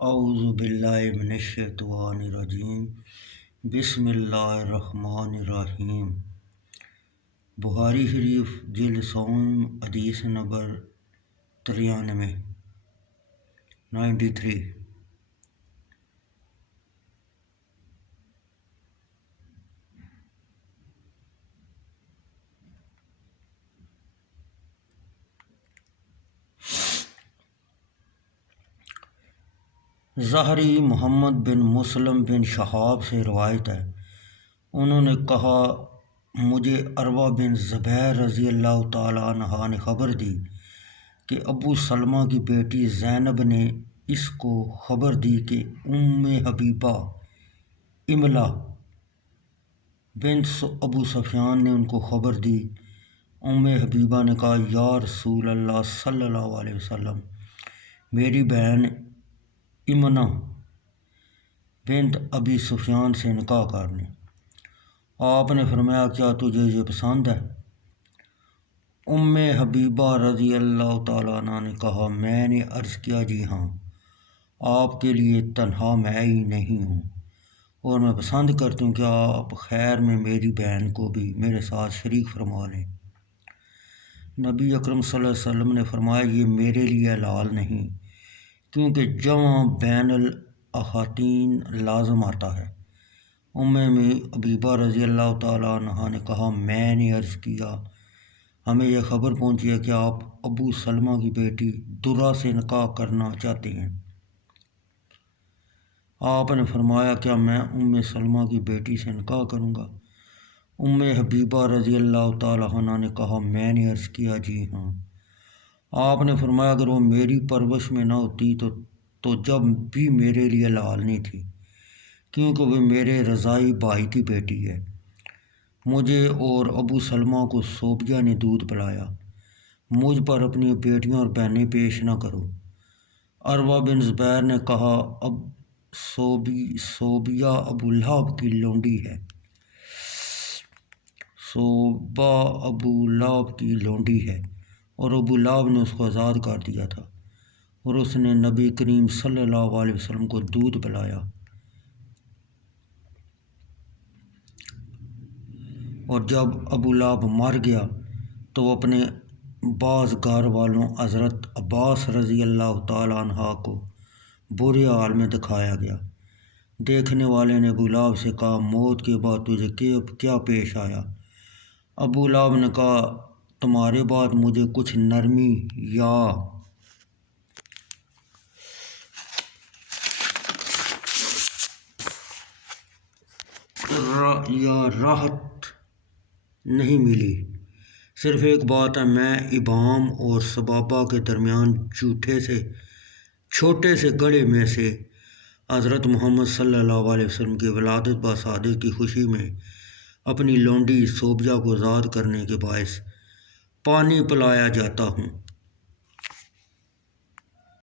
اعوذ باللہ من الشیطان الرجیم بسم اللہ الرحمن الرحیم۔ بخاری شریف جلد سوم حدیث نمبر 93۔ ظاہری محمد بن مسلم بن شہاب سے روایت ہے، انہوں نے کہا مجھے عروہ بن زبیر رضی اللہ تعالیٰ عنہ نے خبر دی کہ ابو سلمہ کی بیٹی زینب نے اس کو خبر دی کہ حبیبہ املا بنت ابو سفیان نے ان کو خبر دی۔ حبیبہ نے کہا یا رسول اللہ صلی اللہ علیہ وسلم، میری بہن امنا بنت ابی سفیان سے نکاح کر لیں۔ آپ نے فرمایا کیا تجھے یہ پسند ہے؟ حبیبہ رضی اللہ تعالیٰ عنہ نے کہا میں نے عرض کیا جی ہاں، آپ کے لیے تنہا میں ہی نہیں ہوں اور میں پسند کرتی ہوں کہ آپ خیر میں میری بہن کو بھی میرے ساتھ شریک فرما لیں۔ نبی اکرم صلی اللہ علیہ وسلم نے فرمایا یہ میرے لیے حلال نہیں، کیونکہ جمع بین الاخواتین لازم آتا ہے۔ حبیبہ رضی اللہ تعالیٰ عنہ نے کہا میں نے عرض کیا ہمیں یہ خبر پہنچی ہے کہ آپ ابو سلمہ کی بیٹی درہ سے نکاح کرنا چاہتے ہیں۔ آپ نے فرمایا کیا میں سلمہ کی بیٹی سے نکاح کروں گا؟ حبیبہ رضی اللہ تعالیٰ عنہ نے کہا میں نے عرض کیا جی ہاں۔ آپ نے فرمایا اگر وہ میری پرورش میں نہ ہوتی تو جب بھی میرے لیے حلال نہیں تھی، کیونکہ وہ میرے رضائی بھائی کی بیٹی ہے۔ مجھے اور ابو سلمہ کو صوبیہ نے دودھ پلایا، مجھ پر اپنی بیٹیاں اور بہنیں پیش نہ کرو۔ عروہ بن زبیر نے کہا اب صوبیہ ابو لہب کی لونڈی ہے۔ صوبہ ابو لہب کی لونڈی ہے اور ابو لہب نے اس کو آزاد کر دیا تھا، اور اس نے نبی کریم صلی اللہ علیہ وسلم کو دودھ پلایا۔ اور جب ابو لہب مر گیا تو وہ اپنے بعض گھر والوں حضرت عباس رضی اللہ تعالیٰ عنہ کو برے حال میں دکھایا گیا۔ دیکھنے والے نے ابو لہب سے کہا موت کے بعد تجھے کیا پیش آیا؟ ابو لہب نے کہا تمہارے بعد مجھے کچھ نرمی یا راحت نہیں ملی، صرف ایک بات ہے میں ابہام اور سبابہ کے درمیان چھوٹے سے گڑھے میں سے حضرت محمد صلی اللہ علیہ وسلم کی ولادت بصادق کی خوشی میں اپنی لونڈی صوبیہ کو آزاد کرنے کے باعث پانی پلایا جاتا ہوں۔